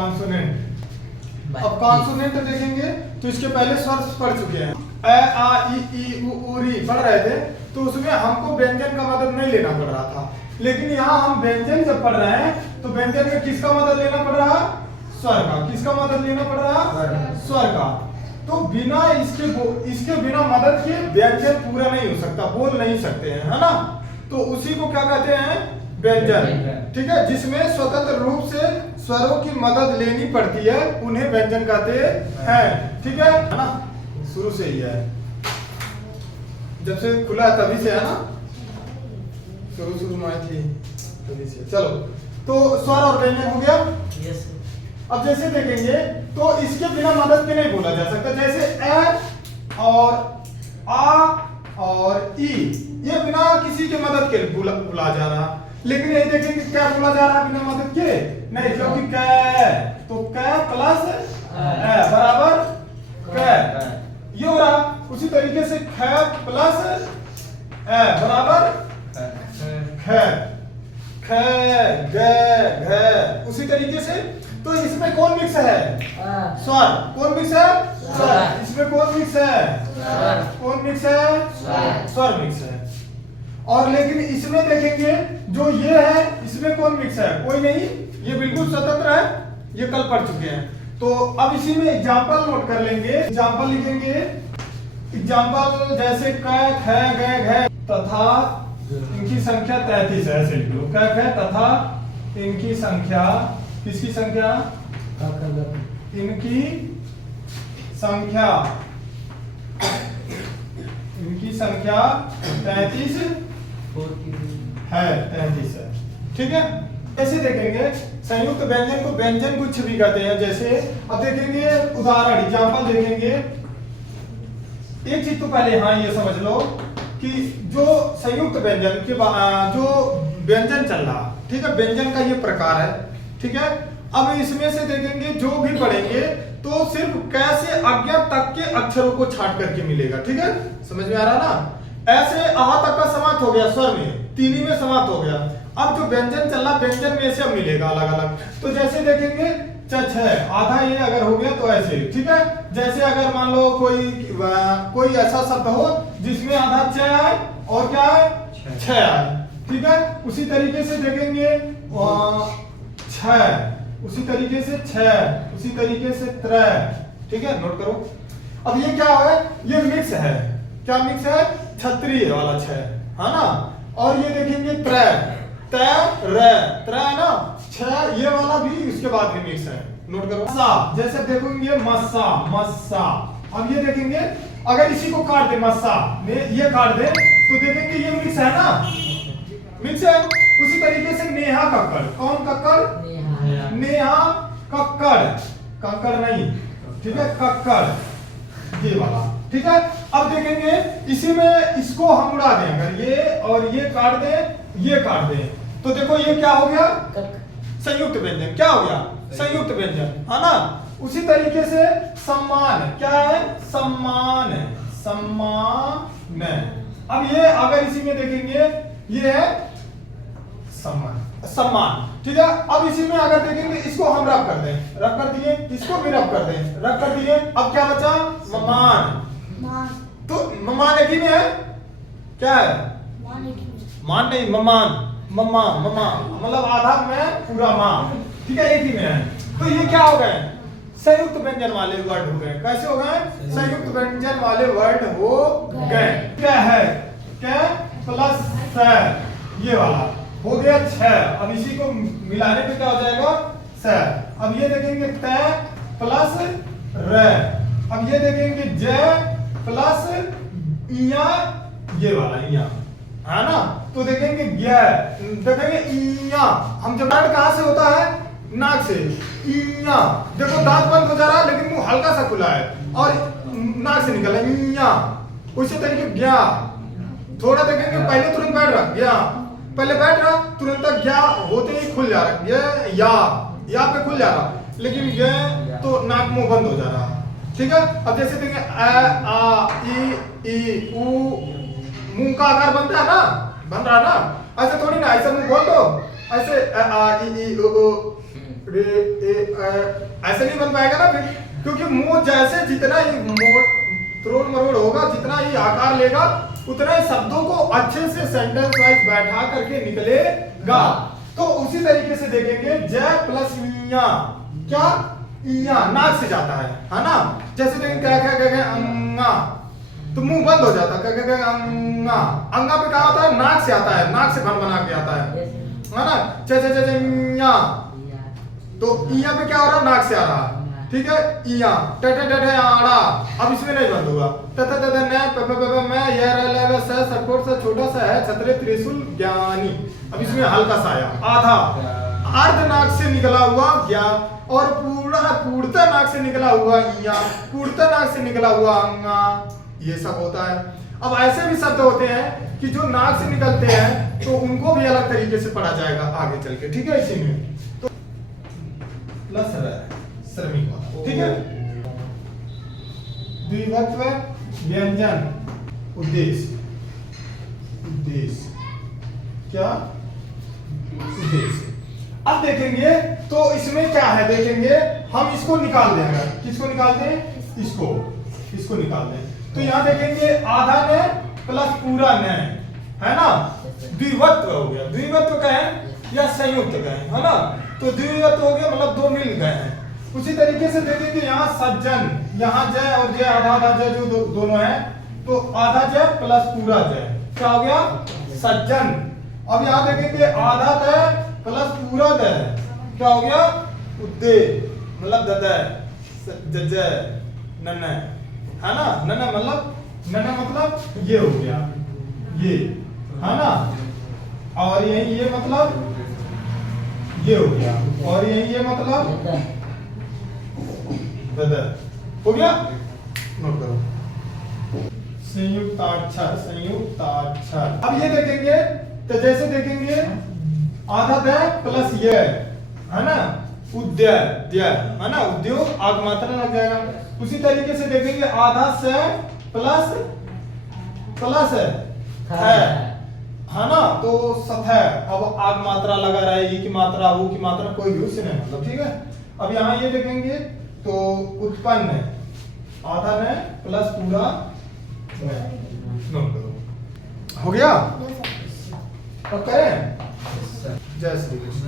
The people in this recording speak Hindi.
कॉन्सोनेंट। अब कॉन्सोनेंट देखेंगे तो इसके पहले स्वर पढ़ चुके हैं, अ आ ई उ री पढ़ रहे थे, तो उसमें हमको व्यंजन का मदद नहीं लेना पड़ रहा था। लेकिन यहाँ हम व्यंजन जब पढ़ रहे हैं तो व्यंजन में किसका मदद लेना पड़ रहा? स्वर का। किसका मदद लेना पड़ रहा? स्वर का। तो बिना इसके बिना मदद के व्यंजन पूरा नहीं हो सकता, बोल नहीं सकते हैं, है ना। तो उसी को क्या कहते हैं? व्यंजन। ठीक है, जिसमें स्वतंत्र रूप से स्वरों की मदद लेनी पड़ती है उन्हें व्यंजन कहते हैं। ठीक है ना, शुरू से ही है, जब से खुला है तभी से, है ना, शुरू में आई थी तभी से। चलो, तो स्वर और व्यंजन हो गया। यस। अब जैसे देखेंगे तो इसके बिना मदद के नहीं बोला जा सकता। जैसे ए और आ और ई, ये बिना किसी के मदद के बोला जा रहा। लेकिन ये देखेंगे क्या बोला जा रहा है बिना मदद के? नहीं, क्योंकि क तो क प्लस ए बराबर क, ये हो रहा। उसी तरीके से ख प्लस ए बराबर ख, ख ग घ। उसी तरीके से तो इसमें कौन मिक्स है? स्वर। कौन मिक्स है? स्वर। इसमें कौन मिक्स है? कौन मिक्स है? स्वर मिक्स है। और लेकिन इसमें देखेंगे जो ये है, इसमें कौन मिक्स है? कोई नहीं, ये बिल्कुल स्वतंत्र है, ये कल पढ़ चुके हैं। तो अब इसी में एग्जाम्पल नोट कर लेंगे, एग्जाम्पल लिखेंगे। एग्जाम्पल जैसे क ख ग घ तथा इनकी संख्या 33 है, ऐसे लिख लो। क ख तथा इनकी संख्या, किसकी संख्या? इनकी संख्या, इनकी संख्या 33 है, 33 है। ठीक है, ऐसे देखेंगे संयुक्त व्यंजन को व्यंजन गुच्छ भी कहते हैं। जैसे अब देखेंगे उदाहरण, एग्जांपल देखेंगे। एक चीज तो पहले हाँ ये समझ लो कि जो संयुक्त व्यंजन के जो व्यंजन चल रहा, ठीक है, व्यंजन का ये प्रकार है। ठीक है, अब इसमें से देखेंगे जो भी पढ़ेंगे तो सिर्फ कैसे अज्ञा तक के अक्षरों को छांट करके मिलेगा। ठीक है, समझ में आ रहा ना। ऐसे आहा तक का समाप्त हो गया, स्वर में तीनी में समाप्त हो गया। अब जो व्यंजन चल रहा, व्यंजन में से अब मिलेगा अलग अलग। तो जैसे देखेंगे छ, आधा ये अगर हो गया तो ऐसे। ठीक है, जैसे अगर मान लो कोई ऐसा शब्द हो जिसमें आधा छ आए और क्या आए? छ आए। ठीक है, उसी तरीके से देखेंगे छ, उसी तरीके से छ, उसी तरीके से त्र। ठीक है, नोट करो। अब ये क्या है? ये मिक्स है। क्या मिक्स है? क्षत्रिय वाला छ, है ना। और ये देखेंगे त्र, त र, त्र है ना, छ, ये वाला भी इसके बाद भी मिक्स है। नोट करो। सा, जैसे देखोगे मस्सा, मस्सा। अब ये देखेंगे अगर इसी को काट दे, मस्सा में ये काट दे तो देखेंगे ये मिक्स है ना, मिक्स है। उसी तरीके से नेहा कक्कड़, कौन कक्कड़? नेहा कक्कड़, कंकड़ नहीं, ठीक है, कक्कड़, ये वाला। ठीक है, अब देखेंगे इसी में इसको हम उड़ा दें, अगर ये और ये काट दें, ये काट दें, तो देखो ये क्या हो गया? संयुक्त व्यंजन। क्या हो गया? संयुक्त व्यंजन, है ना। उसी तरीके से सम्मान, क्या है? सम्मान, सम्मान। अब ये अगर इसी में देखेंगे ये है सम्मान, सम्मान। ठीक है, अब इसी में अगर देखेंगे इसको हम रब कर दें, रब कर दिए, इसको भी रब कर दें, रब कर दिए। अब क्या बचा? ममान। तो ममान एक ही में है, क्या है? मान नहीं, ममान, मम्मा, मम्मा, मतलब आधा में पूरा मां। ठीक है, एक ही में है। तो ये क्या हो गए? संयुक्त व्यंजन वाले वर्ड हो गए। कैसे हो गए? संयुक्त व्यंजन वाले वर्ड हो गए। क्या है? क्या प्लस स, ये वाला हो गया छ। अब इसी को मिलाने पे क्या हो जाएगा? स। अब ये देखेंगे त प्लस र। अब ये देखेंगे ज प्लस इया, ये वाला इया, है ना। तो देखेंगे देखेंगे इया। हम जब दांत कहां से होता है? नाक से। इया, देखो दांत बंद हो जा रहा है लेकिन मुंह हल्का सा खुला है और नाक से निकल रहा है इया। उसी तरीके ज्ञा, थोड़ा देखेंगे पहले तुरंत बैठ रहा, ज्ञा पहले बैठ रहा, तुरंत तक ज्ञा होते ही खुल जा रहा, या पे खुल जा रहा, लेकिन ये तो नाक मुंह बंद हो जा रहा। ठीक है, अब जैसे देखेंगे अ आ ई उ, मुंह का आकार बनता है ना, बन रहा ना, ऐसे थोड़ी ना, ऐसे मुंह खोल दो, ऐसे अ आ ई उ ऐसे नहीं बन पाएगा ना फिर, क्योंकि मुंह जैसे जितना ही त्रोड़ मरोड़ होगा, जितना ही आकार लेगा, उतना ही शब्दों को अच्छे से सेंटेंस वाइज बैठा करके निकलेगा। तो उसी तरीके से देखेंगे जय प्लस इया, क्या इया नाक से जाता है ना। जैसे देखेंगे क्या अंगा, तो मुंह बंद हो जाता है, क्या अंगा, अंगा पे क्या होता है, नाक से आता है, नाक से बन बना के आता है ना। इया, तो इया पे क्या हो रहा है, नाक से आ रहा है, ठीक है। इया ट ट ट आड़ा, अब इसमें नहीं बंद होगा। त त त न प प प मैं यह र ल स सकोट सा छोटा सा है छतरे त्रिशूल ज्ञानी, अब इसमें हल्का सा आया आधा, अर्ध नाक से निकला हुआ ज्ञा, और पूर्णता नाक से निकला हुआ इया, पूर्णता नाक से निकला हुआ अंगा, ये सब होता है। अब ऐसे भी शब्द होते हैं कि जो नाक से निकलते हैं तो उनको भी अलग तरीके से पढ़ा जाएगा आगे चल के, ठीक है। इसी में तो प्लस श्रमिक, ठीक है। द्विवत्व व्यंजन उद्देश्य, उद्देश्य क्या, उद्देश्य। अब देखेंगे तो इसमें क्या है, देखेंगे हम इसको निकाल देंगे, किसको निकालते हैं, इसको निकाल दें। तो यहाँ देखेंगे आधा न प्लस पूरा न, है ना, द्विवत्व हो गया। द्विवत्व कहें या संयुक्त कहें, है ना, तो द्विवत्व हो गया मतलब दो मिल गए हैं। उसी तरीके से दे देंगे यहाँ सज्जन, यहाँ जय और जय आधा आधा जय जो दोनों है, तो आधा जय प्लस पूरा जय क्या हो गया, सज्जन। अब यहाँ देखेंगे आधा दय प्लस पूरा दय क्या हो गया, उद्दे मतलब ददय जय नन, है ना। नन मतलब ये हो गया, ये है ना, और यही ये मतलब ये हो गया, और यही ये मतलब हो गया। नोट करो संयुक्ताक्षर, संयुक्ताक्षर। अब ये देखेंगे तो जैसे देखेंगे आधा द प्लस ये है ना, उद्य द्य है ना, उद्योग आग मात्रा लग जाएगा। उसी तरीके से देखेंगे आधा से प्लस है ना, तो सतह, अब आग मात्रा लगा रहेगी की मात्रा, वो की मात्रा, कोई भी उससे नहीं मतलब, ठीक है। अब यहाँ ये देखेंगे तो उत्पन्न आधा ने प्लस पूरा नोट करो, हो गया। और करें जय श्री कृष्ण।